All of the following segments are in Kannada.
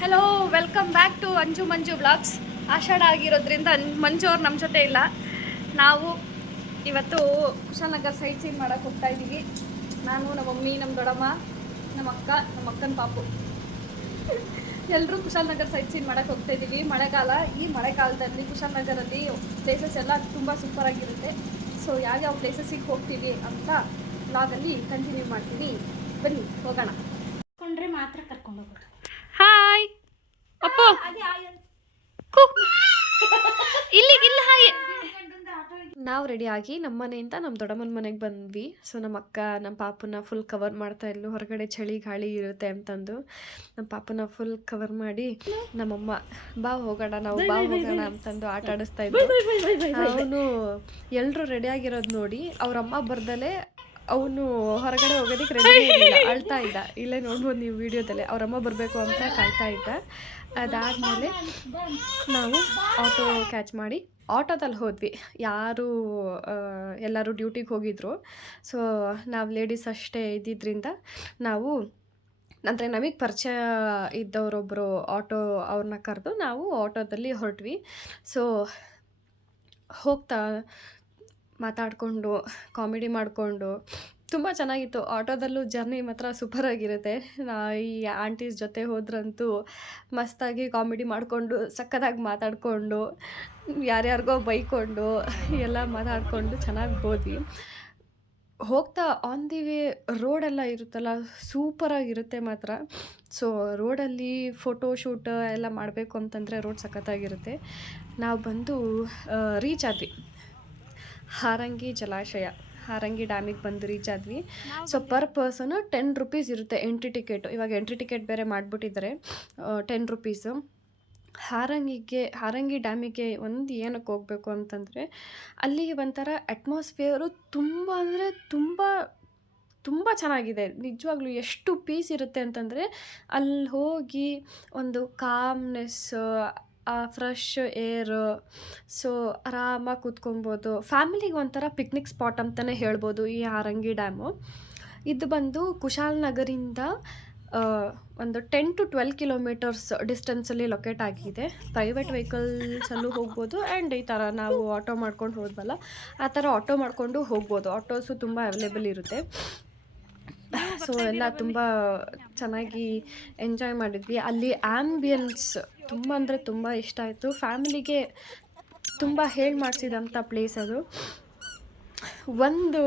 Hello, welcome back to Anju Manju blogs. ಆಷಾಢ ಆಗಿರೋದ್ರಿಂದ ಮಂಜು ಅವ್ರು ನಮ್ಮ ಜೊತೆ ಇಲ್ಲ. ನಾವು ಇವತ್ತು ಕುಶಾಲನಗರ್ ಸೈಟ್ ಸೀನ್ ಮಾಡೋಕ್ಕೆ ಹೋಗ್ತಾ ಇದ್ದೀವಿ. ನಾನು, ನಮ್ಮ ಮಮ್ಮಿ, ನಮ್ಮ ದೊಡ್ಡಮ್ಮ, ನಮ್ಮ ಅಕ್ಕ, ನಮ್ಮ ಅಕ್ಕನ ಪಾಪು ಎಲ್ಲರೂ ಕುಶಾಲನಗರ್ ಸೈಟ್ ಸೀನ್ ಮಾಡೋಕ್ಕೆ ಹೋಗ್ತಾ ಇದ್ದೀವಿ. ಮಳೆಗಾಲ, ಈ ಮಳೆಗಾಲದಲ್ಲಿ ಕುಶಾಲನಗರಲ್ಲಿ ಪ್ಲೇಸಸ್ ಎಲ್ಲ ತುಂಬ ಸೂಪರಾಗಿರುತ್ತೆ. ಸೊ ಯಾವ್ಯಾವ ಪ್ಲೇಸಸ್ಸಿಗೆ ಹೋಗ್ತೀವಿ ಅಂತ ಬ್ಲಾಗಲ್ಲಿ ಕಂಟಿನ್ಯೂ ಮಾಡ್ತೀನಿ. ಬನ್ನಿ ಹೋಗೋಣ. ಕೊಂಡ್ರೆ ಮಾತ್ರ ಕರ್ಕೊಂಡು ಹೋಗೋದು. ಹಾಯ್ ಅಪ್ಪು, ಇಲ್ಲ ಹಾಯ್. ನಾವು ರೆಡಿಯಾಗಿ ನಮ್ಮ ಮನೆಯಿಂದ ನಮ್ಮ ದೊಡ್ಡಮ್ಮನ ಮನೆಗೆ ಬಂದ್ವಿ. ಸೊ ನಮ್ಮ ಅಕ್ಕ ನಮ್ಮ ಪಾಪನ ಫುಲ್ ಕವರ್ ಮಾಡ್ತಾ ಇದ್ಲು. ಹೊರಗಡೆ ಚಳಿ ಗಾಳಿ ಇರುತ್ತೆ ಅಂತಂದು ನಮ್ಮ ಪಾಪನ ಫುಲ್ ಕವರ್ ಮಾಡಿ ನಮ್ಮಮ್ಮ ಬಾ ಹೋಗೋಣ ಅಂತಂದು ಆಟ ಆಡಿಸ್ತಾ ಇದ್ಲು. ಅವನು ಎಲ್ಲರೂ ರೆಡಿಯಾಗಿರೋದು ನೋಡಿ ಅವ್ರಮ್ಮ ಬರ್ದಲೆ ಅವನು ಹೊರಗಡೆ ಹೋಗೋದಕ್ಕೆ ರೆಡಿ ಇರಲಿಲ್ಲ, ಅಳ್ತಾ ಇದ್ದ. ಇಲ್ಲೇ ನೋಡ್ಬೋದು ನೀವು ವಿಡಿಯೋದಲ್ಲಿ. ಅವರಮ್ಮ ಬರಬೇಕು ಅಂತ ಕಾಯ್ತಾ ಇದ್ದ. ಅದಾದಮೇಲೆ ನಾವು ಆಟೋ ಕ್ಯಾಚ್ ಮಾಡಿ ಆಟೋದಲ್ಲಿ ಹೋದ್ವಿ. ಎಲ್ಲರೂ ಡ್ಯೂಟಿಗೆ ಹೋಗಿದ್ರು. ಸೊ ನಾವು ಲೇಡೀಸ್ ಅಷ್ಟೇ ಇದ್ದಿದ್ದರಿಂದ ನಾವು ಅಂದರೆ ನಮಗೆ ಪರಿಚಯ ಇದ್ದವರೊಬ್ಬರು ಅವ್ರನ್ನ ಕರೆದು ನಾವು ಆಟೋದಲ್ಲಿ ಹೊರಟ್ವಿ. ಸೊ ಹೋಗ್ತಾ ಮಾತಾಡಿಕೊಂಡು ಕಾಮಿಡಿ ಮಾಡಿಕೊಂಡು ತುಂಬ ಚೆನ್ನಾಗಿತ್ತು. ಆಟೋದಲ್ಲೂ ಜರ್ನಿ ಮಾತ್ರ ಸೂಪರಾಗಿರುತ್ತೆ. ಈ ಆಂಟೀಸ್ ಜೊತೆ ಹೋದ್ರಂತೂ ಮಸ್ತಾಗಿ ಕಾಮಿಡಿ ಮಾಡಿಕೊಂಡು ಸಕ್ಕತ್ತಾಗಿ ಮಾತಾಡಿಕೊಂಡು ಯಾರ್ಯಾರಿಗೋ ಬೈಕೊಂಡು ಎಲ್ಲ ಮಾತಾಡಿಕೊಂಡು ಚೆನ್ನಾಗಿ ಹೋದ್ವಿ. ಹೋಗ್ತಾ ಆನ್ ದಿ ವೇ ರೋಡೆಲ್ಲ ಇರುತ್ತಲ್ಲ, ಸೂಪರಾಗಿರುತ್ತೆ ಮಾತ್ರ. ಸೊ ರೋಡಲ್ಲಿ ಫೋಟೋ ಶೂಟ್ ಎಲ್ಲ ಮಾಡಬೇಕು ಅಂತಂದರೆ ರೋಡ್ ಸಖತ್ತಾಗಿರುತ್ತೆ. ನಾವು ಬಂದು ರೀಚ್ ಆದ್ವಿ ಹಾರಂಗಿ ಜಲಾಶಯ, ಹಾರಂಗಿ ಡ್ಯಾಮಿಗೆ ಬಂದು ರೀಚ್ ಆದ್ವಿ. ಸೊ ಪರ್ ಪರ್ಸನ್ 10 ರುಪೀಸ್ ಇರುತ್ತೆ ಎಂಟ್ರಿ ಟಿಕೆಟು. ಇವಾಗ ಎಂಟ್ರಿ ಟಿಕೆಟ್ ಬೇರೆ ಮಾಡಿಬಿಟ್ಟಿದ್ದಾರೆ, 10 ರುಪೀಸು. ಹಾರಂಗಿ ಡ್ಯಾಮಿಗೆ ಒಂದು ಏನಕ್ಕೆ ಹೋಗಬೇಕು ಅಂತಂದರೆ ಅಲ್ಲಿ ಒಂಥರ ಅಟ್ಮಾಸ್ಫಿಯರು ತುಂಬ ಅಂದರೆ ತುಂಬ ಚೆನ್ನಾಗಿದೆ. ನಿಜವಾಗ್ಲೂ ಎಷ್ಟು ಪೀಸ್ ಇರುತ್ತೆ ಅಂತಂದರೆ ಅಲ್ಲಿ ಹೋಗಿ ಒಂದು ಕಾಮ್ನೆಸ್, ಫ್ರೆಶ್ ಏರು, ಸೊ ಆರಾಮಾಗಿ ಕೂತ್ಕೊಬೋದು. ಫ್ಯಾಮಿಲಿಗೆ ಒಂಥರ ಪಿಕ್ನಿಕ್ ಸ್ಪಾಟ್ ಅಂತಲೇ ಹೇಳ್ಬೋದು ಈ ಹಾರಂಗಿ ಡ್ಯಾಮು. ಇದು ಬಂದು ಕುಶಾಲನಗರಿಂದ ಒಂದು 10 to 12 ಕಿಲೋಮೀಟರ್ಸ್ ಡಿಸ್ಟೆನ್ಸಲ್ಲಿ ಲೊಕೇಟ್ ಆಗಿದೆ. ಪ್ರೈವೇಟ್ ವೆಹಿಕಲ್ಸಲ್ಲೂ ಹೋಗ್ಬೋದು ಆ್ಯಂಡ್ ಈ ಥರ ನಾವು ಆಟೋ ಮಾಡ್ಕೊಂಡು ಹೋದ್ವಲ್ಲ ಆ ಥರ ಆಟೋ ಮಾಡ್ಕೊಂಡು ಹೋಗ್ಬೋದು. ಆಟೋಸು ತುಂಬ ಅವೈಲೇಬಲ್ ಇರುತ್ತೆ. ಸೊ ಎಲ್ಲ ತುಂಬ ಚೆನ್ನಾಗಿ ಎಂಜಾಯ್ ಮಾಡಿದ್ವಿ. ಅಲ್ಲಿ ಆ್ಯಂಬಿಯನ್ಸ್ ತುಂಬ ಅಂದರೆ ತುಂಬ ಇಷ್ಟ ಆಯಿತು. ಫ್ಯಾಮಿಲಿಗೆ ತುಂಬ ಮಾಡಿಸಿದಂಥ ಪ್ಲೇಸ್ ಅದು. ಒಂದು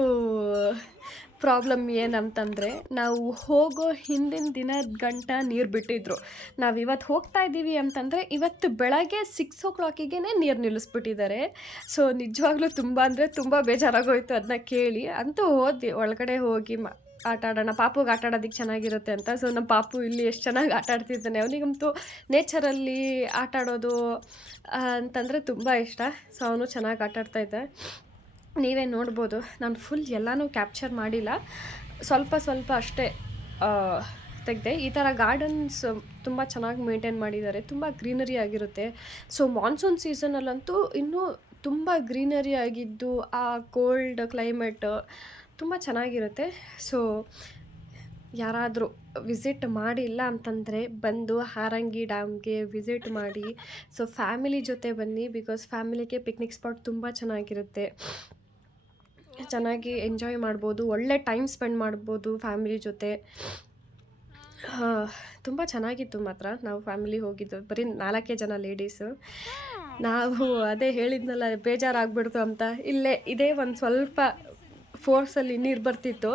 ಪ್ರಾಬ್ಲಮ್ ಏನಂತಂದರೆ ನಾವು ಹೋಗೋ ಹಿಂದಿನ ದಿನದ ಗಂಟ ನೀರು ಬಿಟ್ಟಿದ್ರು. ನಾವು ಇವತ್ತು ಹೋಗ್ತಾ ಇದ್ದೀವಿ ಅಂತಂದರೆ ಇವತ್ತು ಬೆಳಗ್ಗೆ 6 o'clockಗೆ ನೀರು ನಿಲ್ಲಿಸ್ಬಿಟ್ಟಿದ್ದಾರೆ. ಸೊ ನಿಜವಾಗ್ಲೂ ತುಂಬ ಅಂದರೆ ತುಂಬ ಬೇಜಾರಾಗೋಯ್ತು ಅದನ್ನ ಕೇಳಿ. ಅಂತೂ ಹೋದ್ವಿ, ಒಳಗಡೆ ಹೋಗಿ ಆಟ ಆಡೋಣ, ಪಾಪುಗೆ ಆಟ ಆಡೋದಕ್ಕೆ ಚೆನ್ನಾಗಿರುತ್ತೆ ಅಂತ. ಸೊ ನಮ್ಮ ಪಾಪು ಇಲ್ಲಿ ಎಷ್ಟು ಚೆನ್ನಾಗಿ ಆಟ ಆಡ್ತಿದ್ದಾನೆ. ಅವನಿಗಂತೂ ನೇಚರಲ್ಲಿ ಆಟ ಆಡೋದು ಅಂತಂದರೆ ತುಂಬ ಇಷ್ಟ. ಸೊ ಅವನು ಚೆನ್ನಾಗಿ ಆಟ ಆಡ್ತಾಯಿದ್ದೆ, ನೀವೇ ನೋಡ್ಬೋದು. ನಾನು ಫುಲ್ ಎಲ್ಲನೂ ಕ್ಯಾಪ್ಚರ್ ಮಾಡಿಲ್ಲ, ಸ್ವಲ್ಪ ಅಷ್ಟೇ ತೆಗೆದೆ. ಈ ಥರ ಗಾರ್ಡನ್ಸ್ ತುಂಬ ಚೆನ್ನಾಗಿ ಮೇಂಟೈನ್ ಮಾಡಿದ್ದಾರೆ, ತುಂಬ ಗ್ರೀನರಿ ಆಗಿರುತ್ತೆ. ಸೊ ಮಾನ್ಸೂನ್ ಸೀಸನಲ್ಲಂತೂ ಇನ್ನೂ ತುಂಬ ಗ್ರೀನರಿ ಆಗಿದ್ದು ಆ ಕೋಲ್ಡ್ ಕ್ಲೈಮೇಟ್ ತುಂಬ ಚೆನ್ನಾಗಿರುತ್ತೆ. ಸೊ ಯಾರಾದರೂ ವಿಸಿಟ್ ಮಾಡಿಲ್ಲ ಅಂತಂದರೆ ಬಂದು ಹಾರಂಗಿ ಡ್ಯಾಮ್ಗೆ ವಿಸಿಟ್ ಮಾಡಿ. ಸೊ ಫ್ಯಾಮಿಲಿ ಜೊತೆ ಬನ್ನಿ, ಬಿಕಾಸ್ ಫ್ಯಾಮಿಲಿಗೆ ಪಿಕ್ನಿಕ್ ಸ್ಪಾಟ್ ತುಂಬ ಚೆನ್ನಾಗಿರುತ್ತೆ. ಚೆನ್ನಾಗಿ ಎಂಜಾಯ್ ಮಾಡ್ಬೋದು, ಒಳ್ಳೆ ಟೈಮ್ ಸ್ಪೆಂಡ್ ಮಾಡ್ಬೋದು ಫ್ಯಾಮಿಲಿ ಜೊತೆ. ತುಂಬ ಚೆನ್ನಾಗಿತ್ತು ಮಾತ್ರ. ನಾವು ಫ್ಯಾಮಿಲಿ ಹೋಗಿದ್ದು ಬರೀ 4 ಜನ ಲೇಡೀಸು. ನಾವು ಅದೇ ಹೇಳಿದ್ನಲ್ಲ ಬೇಜಾರಾಗ್ಬಿಡ್ತು ಅಂತ. ಇದೇ ಒಂದು ಸ್ವಲ್ಪ ಫೋರ್ಸಲ್ಲಿ ನೀರು ಬರ್ತಿತ್ತು,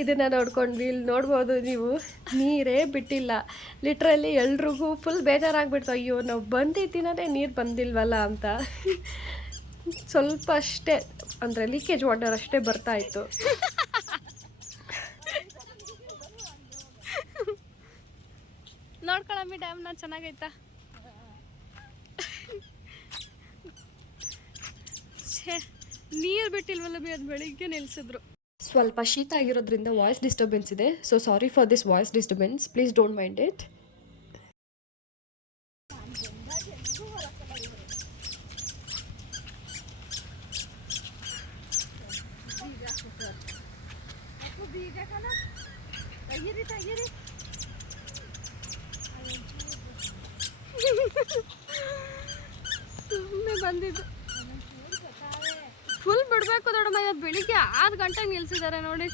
ಇದನ್ನು ನೋಡ್ಕೊಂಡ್ವಿ. ಇಲ್ಲಿ ನೋಡ್ಬೋದು ನೀವು, ನೀರೇ ಬಿಟ್ಟಿಲ್ಲ. ಲಿಟ್ರಲಿ ಎಲ್ರಿಗೂ ಫುಲ್ ಬೇಜಾರಾಗ್ಬಿಡ್ತು, ಅಯ್ಯೋ ನಾವು ಬಂದಿದ್ದೀನದೇ ನೀರು ಬಂದಿಲ್ವಲ್ಲ ಅಂತ. ಸ್ವಲ್ಪ ಅಷ್ಟೇ ಅಂದರೆ ಲೀಕೇಜ್ ವಾಟರ್ ಅಷ್ಟೇ ಬರ್ತಾಯಿತ್ತು. ನೋಡ್ಕೊಳಮ್ಮಿ ಡ್ಯಾಮ್ನ ಚೆನ್ನಾಗೈತಾ? ನೀರು ಬಿಟ್ಟಿಲ್ವಲ್ಲ ಬಿ, ಅದು ಬೆಳಿಗ್ಗೆ ನಿಲ್ಲಿಸಿದ್ರು. ಸ್ವಲ್ಪ ಶೀತ ಆಗಿರೋದ್ರಿಂದ ವಾಯ್ಸ್ ಡಿಸ್ಟರ್ಬೆನ್ಸ್ ಇದೆ. So sorry for this voice disturbance, please don't mind it. ಸುಮ್ಮನೆ ಬಂದಿದ್ದು. ಫುಲ್ ಬಿಡಬೇಕು ದೊಡ್ಡಮ್ಮ, ಇವತ್ತು ಬೆಳಿಗ್ಗೆ 6 ಗಂಟೆಗೆ ನಿಲ್ಸಿದ್ದಾರೆ ನೋಡಿ.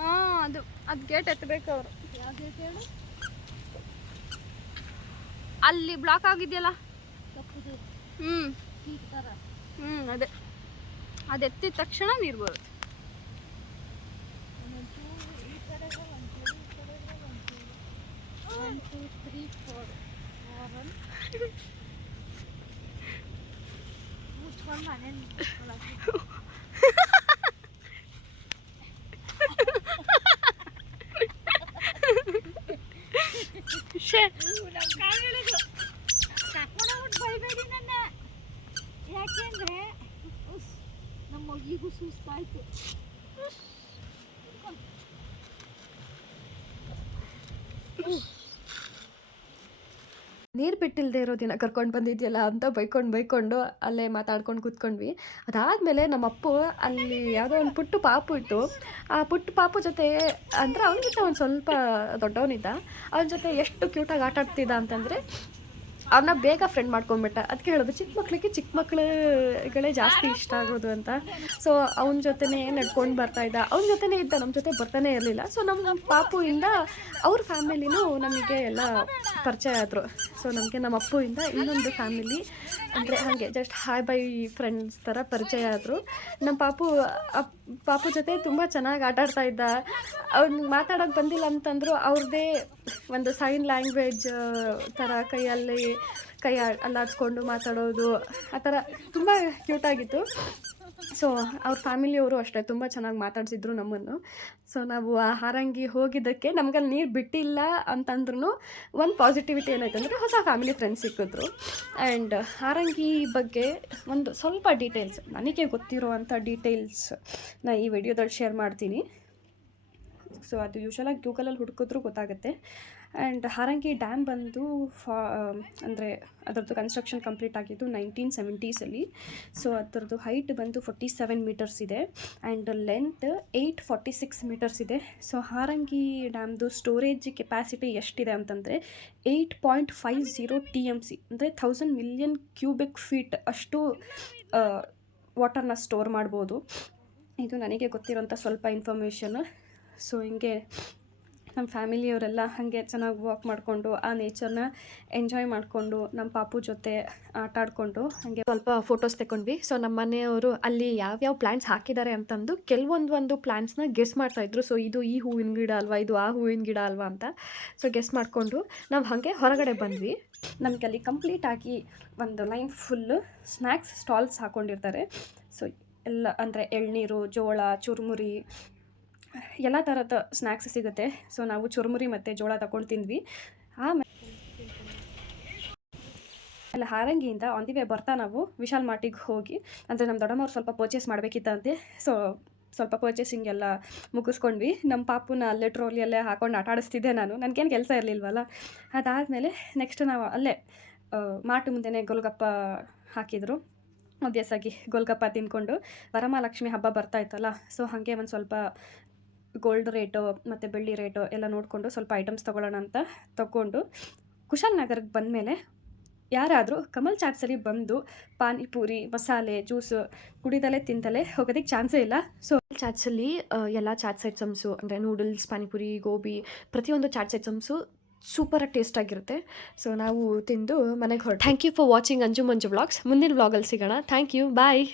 ಹಾಂ, ಅದು ಗೇಟ್ ಎತ್ತಬೇಕು ಅವರು. ಅಲ್ಲಿ ಬ್ಲಾಕ್ ಆಗಿದೆಯಲ್ಲ. ಅದೇ ಅದು ಎತ್ತಿದ ತಕ್ಷಣ ನೀರು ಬರುತ್ತೆ. ಯಾಕೆಂದ್ರೆ ನಮ್ಮ ಮಗಿಗೂ ಸುಸ್ತಾಯ್ತು. ನೀರು ಬಿಟ್ಟಿಲ್ಲದೆ ಇರೋ ದಿನ ಕರ್ಕೊಂಡು ಬಂದಿದ್ಯಲ್ಲ ಅಂತ ಬೈಕೊಂಡು ಅಲ್ಲೇ ಮಾತಾಡ್ಕೊಂಡು ಕೂತ್ಕೊಂಡ್ವಿ. ಅದಾದಮೇಲೆ ನಮ್ಮ ಅಪ್ಪು ಅಲ್ಲಿ ಯಾವುದೋ ಒಂದು ಪುಟ್ಟು ಪಾಪು ಇತ್ತು. ಆ ಪುಟ್ಟು ಪಾಪು ಜೊತೆ ಅಂದರೆ ಅವನಿಗಿಂತ ಒಂದು ಸ್ವಲ್ಪ ದೊಡ್ಡವನಿದ್ದ. ಅವನ ಜೊತೆ ಎಷ್ಟು ಕ್ಯೂಟಾಗಿ ಆಟ ಆಡ್ತಿದ್ದ ಅಂತಂದರೆ ಅವನ್ನ ಬೇಗ ಫ್ರೆಂಡ್ ಮಾಡ್ಕೊಂಡ್ಬಿಟ್ಟ. ಅದಕ್ಕೆ ಹೇಳೋದು ಚಿಕ್ಕ ಮಕ್ಕಳುಗಳೇ ಜಾಸ್ತಿ ಇಷ್ಟ ಆಗೋದು ಅಂತ. ಸೊ ಅವನ ಜೊತೆನೇ ನಡ್ಕೊಂಡು ಬರ್ತಾಯಿದ್ದ, ಅವನ ಜೊತೆನೇ ಇದ್ದ, ನಮ್ಮ ಜೊತೆ ಬರ್ತಾನೆ ಇರಲಿಲ್ಲ. ಸೊ ನಮ್ಮ ಪಾಪುಯಿಂದ ಅವ್ರ ಫ್ಯಾಮಿಲಿನೂ ನಮಗೆ ಎಲ್ಲ ಪರಿಚಯ ಆದರು. ಸೊ ನಮಗೆ ನಮ್ಮ ಅಪ್ಪುಯಿಂದ ಇನ್ನೊಂದು ಫ್ಯಾಮಿಲಿ ಅಂದರೆ ಹಾಗೆ ಜಸ್ಟ್ ಹಾಯ್ ಬೈ ಫ್ರೆಂಡ್ಸ್ ಥರ ಪರಿಚಯ ಆದರು. ನಮ್ಮ ಪಾಪು ಜೊತೆ ತುಂಬ ಚೆನ್ನಾಗಿ ಆಟ ಆಡ್ತಾ ಇದ್ದ. ಅವ್ನಿಗೆ ಮಾತಾಡೋಕ್ಕೆ ಬಂದಿಲ್ಲ ಅಂತಂದರೂ ಅವ್ರದ್ದೇ ಒಂದು ಸೈನ್ ಲ್ಯಾಂಗ್ವೇಜ್ ಥರ ಕೈ ಅಲ್ಲಾಡಿಸ್ಕೊಂಡು ಮಾತಾಡೋದು, ಆ ಥರ ತುಂಬ ಕ್ಯೂಟಾಗಿತ್ತು. ಸೊ ಅವ್ರ ಫ್ಯಾಮಿಲಿಯವರು ಅಷ್ಟೇ ತುಂಬ ಚೆನ್ನಾಗಿ ಮಾತಾಡ್ಸಿದ್ರು ನಮ್ಮನ್ನು. ಸೊ ನಾವು ಆ ಹಾರಂಗಿ ಹೋಗಿದ್ದಕ್ಕೆ ನಮ್ಗಲ್ಲಿ ನೀರು ಬಿಟ್ಟಿಲ್ಲ ಅಂತಂದ್ರೂ ಒಂದು ಪಾಸಿಟಿವಿಟಿ ಏನಾಯ್ತು ಅಂದರೆ ಹೊಸ ಫ್ಯಾಮಿಲಿ ಫ್ರೆಂಡ್ಸ್ ಸಿಕ್ಕಿದ್ರು. ಆ್ಯಂಡ್ ಹಾರಂಗಿ ಬಗ್ಗೆ ಒಂದು ಸ್ವಲ್ಪ ಡೀಟೇಲ್ಸ್, ನನಗೆ ಗೊತ್ತಿರೋವಂಥ ಡೀಟೇಲ್ಸ್ ನಾನು ಈ ವಿಡಿಯೋದಲ್ಲಿ ಶೇರ್ ಮಾಡ್ತೀನಿ. ಸೊ ಅದು ಯೂಶ್ವಲಾಗಿ ಗೂಗಲಲ್ಲಿ ಹುಡುಕಿದ್ರೂ ಗೊತ್ತಾಗುತ್ತೆ. ಆ್ಯಂಡ್ ಹಾರಂಗಿ ಡ್ಯಾಮ್ ಬಂದು ಅಂದರೆ ಅದರದ್ದು ಕನ್ಸ್ಟ್ರಕ್ಷನ್ ಕಂಪ್ಲೀಟ್ ಆಗಿದ್ದು 1970s. ಸೊ ಅದರದ್ದು ಹೈಟ್ ಬಂದು 47 ಮೀಟರ್ಸ್ ಇದೆ ಆ್ಯಂಡ್ ಲೆಂತ್ 846 ಮೀಟರ್ಸ್ ಇದೆ. ಸೊ ಹಾರಂಗಿ ಡ್ಯಾಮ್ದು ಸ್ಟೋರೇಜ್ ಕೆಪಾಸಿಟಿ ಎಷ್ಟಿದೆ ಅಂತಂದರೆ 8.50 TMC ಅಂದರೆ 1000 ಮಿಲಿಯನ್ ಕ್ಯೂಬಿಕ್ ಫೀಟ್ ಅಷ್ಟು ವಾಟರ್ನ ಸ್ಟೋರ್ ಮಾಡ್ಬೋದು. ಇದು ನನಗೆ ಗೊತ್ತಿರೋಂಥ ಸ್ವಲ್ಪ ಇನ್ಫಾರ್ಮೇಷನ್. ಸೊ ಹಿಂಗೆ ನಮ್ಮ ಫ್ಯಾಮಿಲಿಯವರೆಲ್ಲ ಹಾಗೆ ಚೆನ್ನಾಗಿ ವಾಕ್ ಮಾಡಿಕೊಂಡು ಆ ನೇಚರ್ನ ಎಂಜಾಯ್ ಮಾಡಿಕೊಂಡು ನಮ್ಮ ಪಾಪು ಜೊತೆ ಆಟ ಆಡಿಕೊಂಡು ಹಾಗೆ ಸ್ವಲ್ಪ ಫೋಟೋಸ್ ತಗೊಂಡ್ವಿ. ಸೊ ನಮ್ಮ ಮನೆಯವರು ಅಲ್ಲಿ ಯಾವ್ಯಾವ ಪ್ಲ್ಯಾಂಟ್ಸ್ ಹಾಕಿದ್ದಾರೆ ಅಂತಂದು ಕೆಲವೊಂದು ಪ್ಲ್ಯಾಂಟ್ಸ್ನ ಗೆಸ್ ಮಾಡ್ತಾಯಿದ್ರು. ಸೊ ಇದು ಈ ಹೂವಿನ ಗಿಡ ಅಲ್ವಾ, ಇದು ಆ ಹೂವಿನ ಗಿಡ ಅಲ್ವಾ ಅಂತ. ಸೊ ಗೆಸ್ ಮಾಡಿಕೊಂಡು ನಾವು ಹಾಗೆ ಹೊರಗಡೆ ಬಂದ್ವಿ. ನಮಗೆ ಅಲ್ಲಿ ಕಂಪ್ಲೀಟಾಗಿ ಒಂದು ಲೈನ್ ಫುಲ್ಲು ಸ್ನ್ಯಾಕ್ಸ್ ಸ್ಟಾಲ್ಸ್ ಹಾಕ್ಕೊಂಡಿರ್ತಾರೆ. ಸೊ ಎಲ್ಲ ಅಂದರೆ ಎಳ್ನೀರು, ಜೋಳ, ಚುರುಮುರಿ ಎಲ್ಲ ಥರದ ಸ್ನ್ಯಾಕ್ಸ್ ಸಿಗುತ್ತೆ. ಸೊ ನಾವು ಚುರುಮುರಿ ಮತ್ತು ಜೋಳ ತಗೊಂಡು ತಿಂದ್ವಿ. ಆಮೇಲೆ ಅಲ್ಲ ಹಾರಂಗಿಯಿಂದ ಆನ್ ದಿ ವೇ ಬರ್ತಾ ನಾವು ವಿಶಾಲ್ ಮಾರ್ಟಿಗೆ ಹೋಗಿ, ಅಂದರೆ ನಮ್ಮ ದೊಡ್ಡಮ್ಮವ್ರು ಸ್ವಲ್ಪ ಪರ್ಚೇಸ್ ಮಾಡಬೇಕಿತ್ತಂತೆ. ಸೊ ಸ್ವಲ್ಪ ಪರ್ಚೇಸಿಂಗ್ ಎಲ್ಲ ಮುಗಿಸ್ಕೊಂಡ್ವಿ. ನಮ್ಮ ಪಾಪುನ ಅಲ್ಲೇ ಟ್ರೋಲಿಯಲ್ಲೇ ಹಾಕೊಂಡು ಆಟ ಆಡಿಸ್ತಿದ್ದೆ ನಾನು, ನನಗೇನು ಕೆಲಸ ಇರಲಿಲ್ವಲ್ಲ. ಅದಾದಮೇಲೆ ನೆಕ್ಸ್ಟ್ ನಾವು ಅಲ್ಲೇ ಮಾರ್ಟ್ ಮುಂದೆನೇ ಗೋಲ್ಗಪ್ಪ ಹಾಕಿದರು. ಆಬ್ವಿಯಸ್ಸಾಗಿ ಗೋಲ್ಗಪ್ಪ ತಿಂದ್ಕೊಂಡು ವರಮಹಾಲಕ್ಷ್ಮಿ ಹಬ್ಬ ಬರ್ತಾಯಿತ್ತಲ್ಲ, ಸೊ ಹಾಗೆ ಒಂದು ಸ್ವಲ್ಪ ಗೋಲ್ಡ್ ರೇಟು ಮತ್ತು ಬೆಳ್ಳಿ ರೇಟು ಎಲ್ಲ ನೋಡಿಕೊಂಡು ಸ್ವಲ್ಪ ಐಟಮ್ಸ್ ತೊಗೊಳ್ಳೋಣ ಅಂತ ತೊಗೊಂಡು ಕುಶಾಲನಗರಕ್ಕೆ ಬಂದಮೇಲೆ ಯಾರಾದರೂ ಕಮಲ್ ಚಾಟ್ಸಲ್ಲಿ ಬಂದು ಪಾನಿಪೂರಿ, ಮಸಾಲೆ, ಜ್ಯೂಸು ಕುಡಿದಲೇ ತಿಂತಲೇ ಹೋಗೋದಕ್ಕೆ ಚಾನ್ಸೇ ಇಲ್ಲ. ಸೊ ಚಾಟ್ಸಲ್ಲಿ ಎಲ್ಲ ಚಾಟ್ಸ್ ಐಟಮ್ಸು ಅಂದರೆ ನೂಡಲ್ಸ್, ಪಾನಿಪುರಿ, ಗೋಬಿ, ಪ್ರತಿಯೊಂದು ಚಾಟ್ಸ್ ಐಟಮ್ಸು ಸೂಪರಾಗಿ ಟೇಸ್ಟಾಗಿರುತ್ತೆ. ಸೊ ನಾವು ತಿಂದು ಮನೆಗೆ ಹೊರಟು. Thank you for watching Anju Manju vlogs. ಮುಂದಿನ ವ್ಲಾಗಲ್ಲಿ ಸಿಗೋಣ. Thank you, bye.